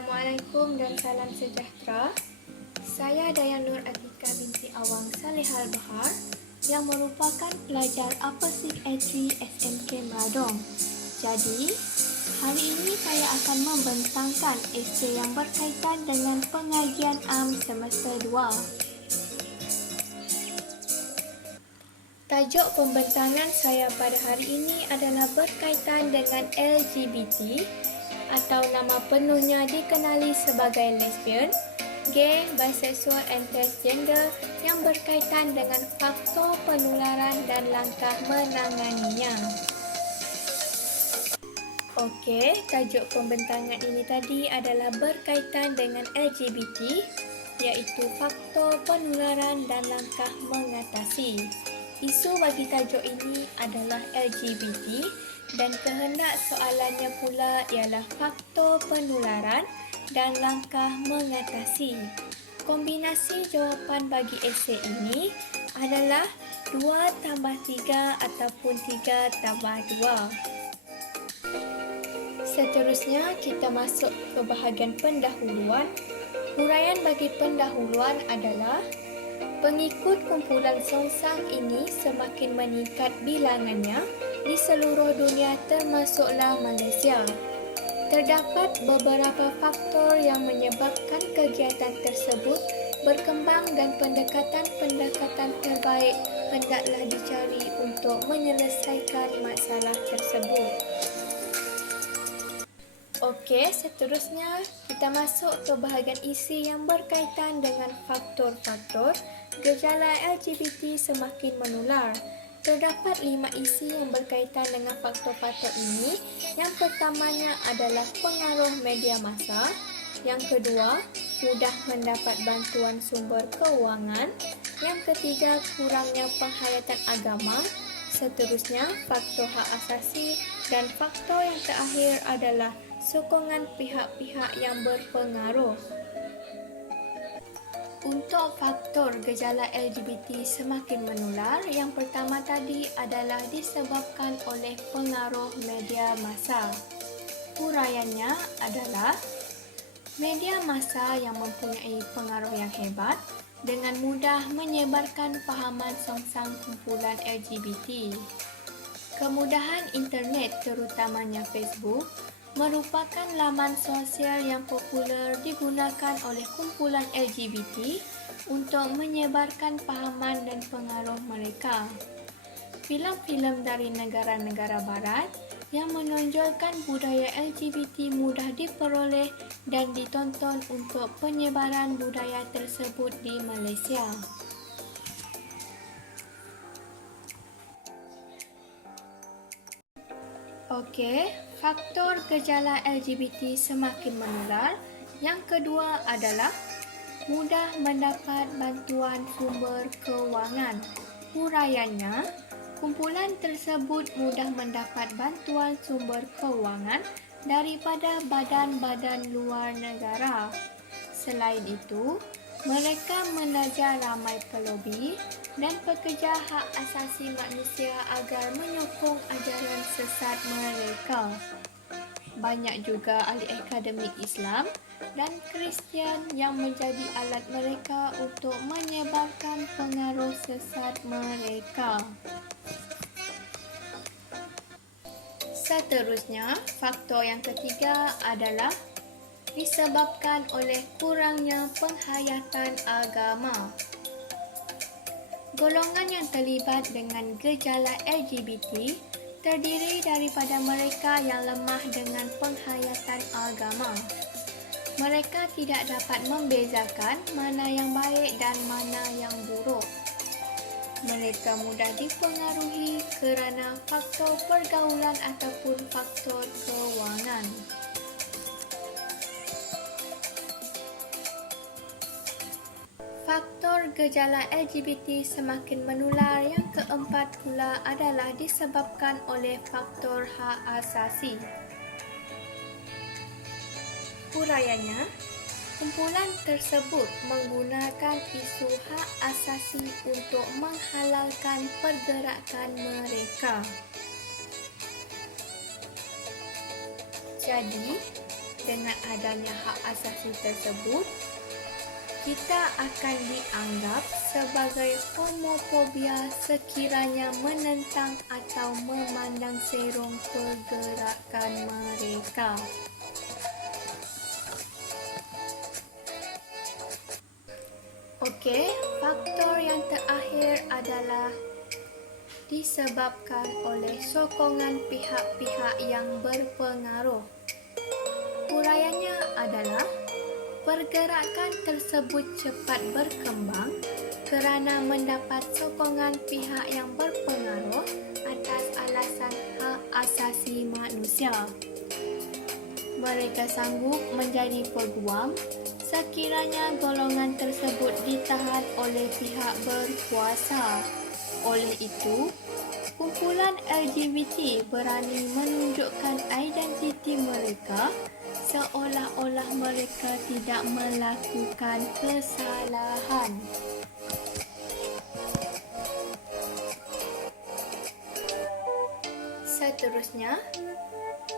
Assalamualaikum dan salam sejahtera. Saya Dayang Nur Atika binti Awang Salehal Bahar yang merupakan pelajar Upper Six A3 SMK Meradong. Jadi, hari ini saya akan membentangkan esei yang berkaitan dengan pengajian am semester 2. Tajuk pembentangan saya pada hari ini adalah berkaitan dengan LGBT atau nama penuhnya dikenali sebagai lesbian, gay, bisexual and transgender yang berkaitan dengan faktor penularan dan langkah menanganinya. Okey, tajuk pembentangan ini tadi adalah berkaitan dengan LGBT, iaitu faktor penularan dan langkah mengatasi. Isu bagi tajuk ini adalah LGBT dan kehendak soalannya pula ialah faktor penularan dan langkah mengatasi. Kombinasi jawapan bagi esei ini adalah 2 tambah 3 ataupun 3 tambah 2. Seterusnya, kita masuk ke bahagian pendahuluan. Huraian bagi pendahuluan adalah pengikut kumpulan Songsang ini semakin meningkat bilangannya di seluruh dunia termasuklah Malaysia. Terdapat beberapa faktor yang menyebabkan kegiatan tersebut berkembang dan pendekatan-pendekatan terbaik hendaklah dicari untuk menyelesaikan masalah tersebut. Okey, seterusnya kita masuk ke bahagian isi yang berkaitan dengan faktor-faktor gejala LGBT semakin menular. Terdapat 5 isi yang berkaitan dengan faktor-faktor ini. Yang pertamanya adalah pengaruh media massa. Yang kedua, mudah mendapat bantuan sumber keuangan. Yang ketiga, kurangnya penghayatan agama. Seterusnya, faktor hak asasi dan faktor yang terakhir adalah sokongan pihak-pihak yang berpengaruh. Untuk faktor gejala LGBT semakin menular, yang pertama tadi adalah disebabkan oleh pengaruh media massa. Huraiannya adalah media massa yang mempunyai pengaruh yang hebat dengan mudah menyebarkan fahaman songsang kumpulan LGBT. Kemudahan internet terutamanya Facebook merupakan laman sosial yang popular digunakan oleh kumpulan LGBT untuk menyebarkan fahaman dan pengaruh mereka. Filem-filem dari negara-negara barat yang menonjolkan budaya LGBT mudah diperoleh dan ditonton untuk penyebaran budaya tersebut di Malaysia. Okey, faktor gejala LGBT semakin menular. Yang kedua adalah mudah mendapat bantuan sumber keuangan. Huraiannya, kumpulan tersebut mudah mendapat bantuan sumber keuangan daripada badan-badan luar negara. Selain itu, mereka menaja ramai pelobi dan pekerja hak asasi manusia agar menyokong ajaran sesat mereka. Banyak juga ahli akademik Islam dan Kristian yang menjadi alat mereka untuk menyebarkan pengaruh sesat mereka. Seterusnya, faktor yang ketiga adalah disebabkan oleh kurangnya penghayatan agama. Golongan yang terlibat dengan gejala LGBT terdiri daripada mereka yang lemah dengan penghayatan agama. Mereka tidak dapat membezakan mana yang baik dan mana yang buruk. Mereka mudah dipengaruhi kerana faktor pergaulan ataupun faktor kewangan. Faktor gejala LGBT semakin menular yang keempat pula adalah disebabkan oleh faktor hak asasi. Huraiannya, kumpulan tersebut menggunakan isu hak asasi untuk menghalalkan pergerakan mereka. Jadi, dengan adanya hak asasi tersebut, kita akan dianggap sebagai homofobia sekiranya menentang atau memandang serong pergerakan mereka. Okey, faktor yang terakhir adalah disebabkan oleh sokongan pihak-pihak yang berpengaruh. Huraiannya adalah pergerakan tersebut cepat berkembang kerana mendapat sokongan pihak yang berpengaruh atas alasan hak asasi manusia. Mereka sanggup menjadi peguam sekiranya golongan tersebut ditahan oleh pihak berkuasa. Oleh itu, kumpulan LGBT berani menunjukkan identiti mereka seolah-olah mereka tidak melakukan kesalahan. Seterusnya,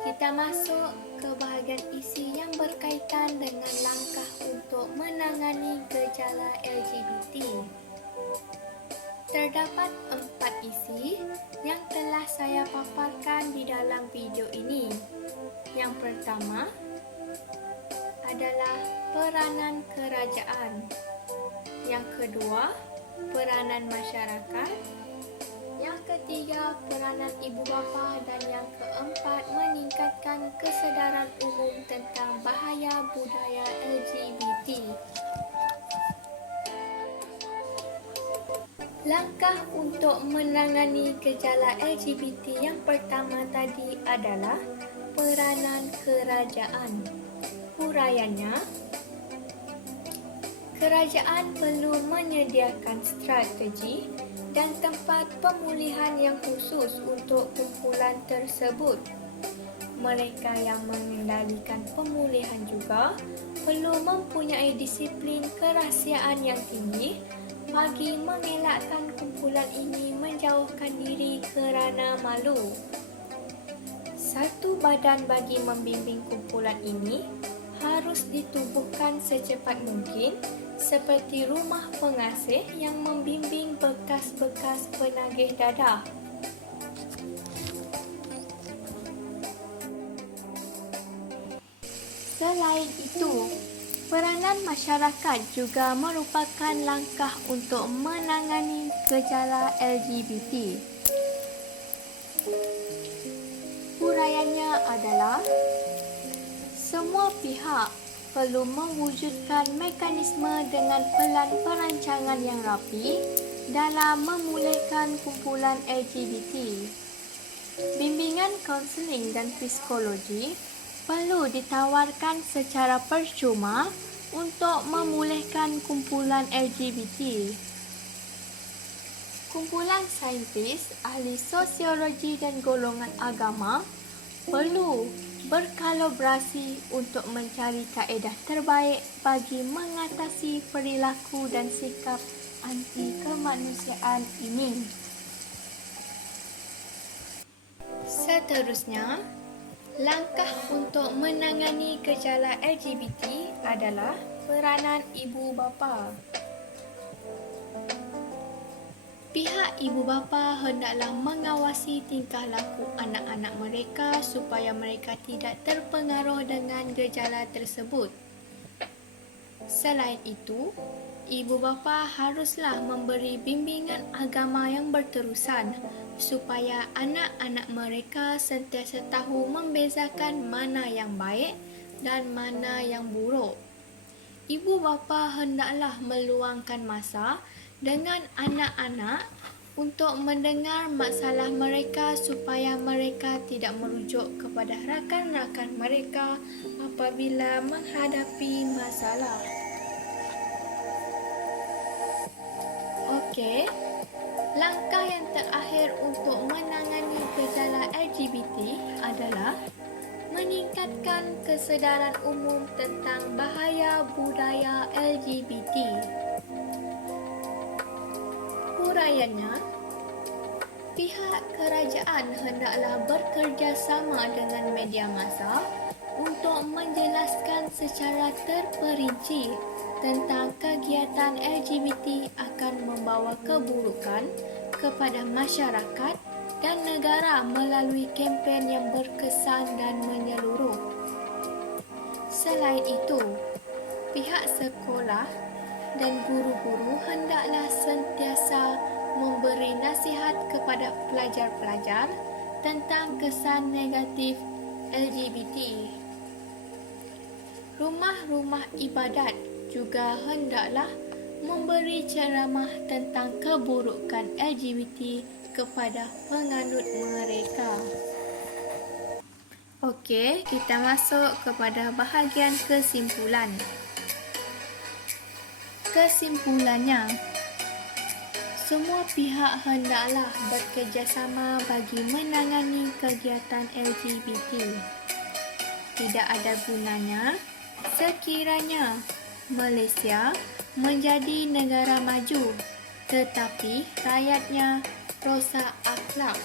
kita masuk ke bahagian isi yang berkaitan dengan langkah untuk menangani gejala LGBT. Terdapat 4 isi yang telah saya paparkan di dalam video ini. Yang pertama adalah peranan kerajaan. Yang kedua, peranan masyarakat. Yang ketiga, peranan ibu bapa, dan yang keempat, meningkatkan kesedaran umum tentang bahaya budaya LGBT. Langkah untuk menangani gejala LGBT yang pertama tadi adalah peranan kerajaan. Huraiannya, kerajaan perlu menyediakan strategi dan tempat pemulihan yang khusus untuk kumpulan tersebut. Mereka yang mengendalikan pemulihan juga perlu mempunyai disiplin kerahsiaan yang tinggi bagi mengelakkan kumpulan ini menjauhkan diri kerana malu. Satu badan bagi membimbing kumpulan ini harus ditubuhkan secepat mungkin, seperti rumah pengasih yang membimbing bekas-bekas penagih dadah. Selain itu, peranan masyarakat juga merupakan langkah untuk menangani gejala LGBT. Huraiannya adalah semua pihak perlu mewujudkan mekanisme dengan pelan perancangan yang rapi dalam memulihkan kumpulan LGBT. Bimbingan kaunseling dan psikologi perlu ditawarkan secara percuma untuk memulihkan kumpulan LGBT. Kumpulan saintis, ahli sosiologi dan golongan agama perlu berkolaborasi untuk mencari kaedah terbaik bagi mengatasi perilaku dan sikap anti kemanusiaan ini. Seterusnya, langkah untuk menangani gejala LGBT adalah peranan ibu bapa. Pihak ibu bapa hendaklah mengawasi tingkah laku anak-anak mereka supaya mereka tidak terpengaruh dengan gejala tersebut. Selain itu, ibu bapa haruslah memberi bimbingan agama yang berterusan supaya anak-anak mereka sentiasa tahu membezakan mana yang baik dan mana yang buruk. Ibu bapa hendaklah meluangkan masa dengan anak-anak untuk mendengar masalah mereka supaya mereka tidak merujuk kepada rakan-rakan mereka apabila menghadapi masalah. Okey, langkah yang terakhir untuk menangani gejala LGBT adalah meningkatkan kesedaran umum tentang bahaya budaya LGBT. Huraiannya, pihak kerajaan hendaklah bekerjasama dengan media massa untuk menjelaskan secara terperinci tentang kegiatan LGBT akan membawa keburukan kepada masyarakat dan negara melalui kempen yang berkesan dan menyeluruh. Selain itu, pihak sekolah dan guru-guru hendaklah sentiasa memberi nasihat kepada pelajar-pelajar tentang kesan negatif LGBT. Rumah-rumah ibadat juga hendaklah memberi ceramah tentang keburukan LGBT kepada penganut mereka. Okey, kita masuk kepada bahagian kesimpulan. Kesimpulannya, semua pihak hendaklah bekerjasama bagi menangani kegiatan LGBT. Tidak ada gunanya sekiranya Malaysia menjadi negara maju tetapi rakyatnya rosak akhlak.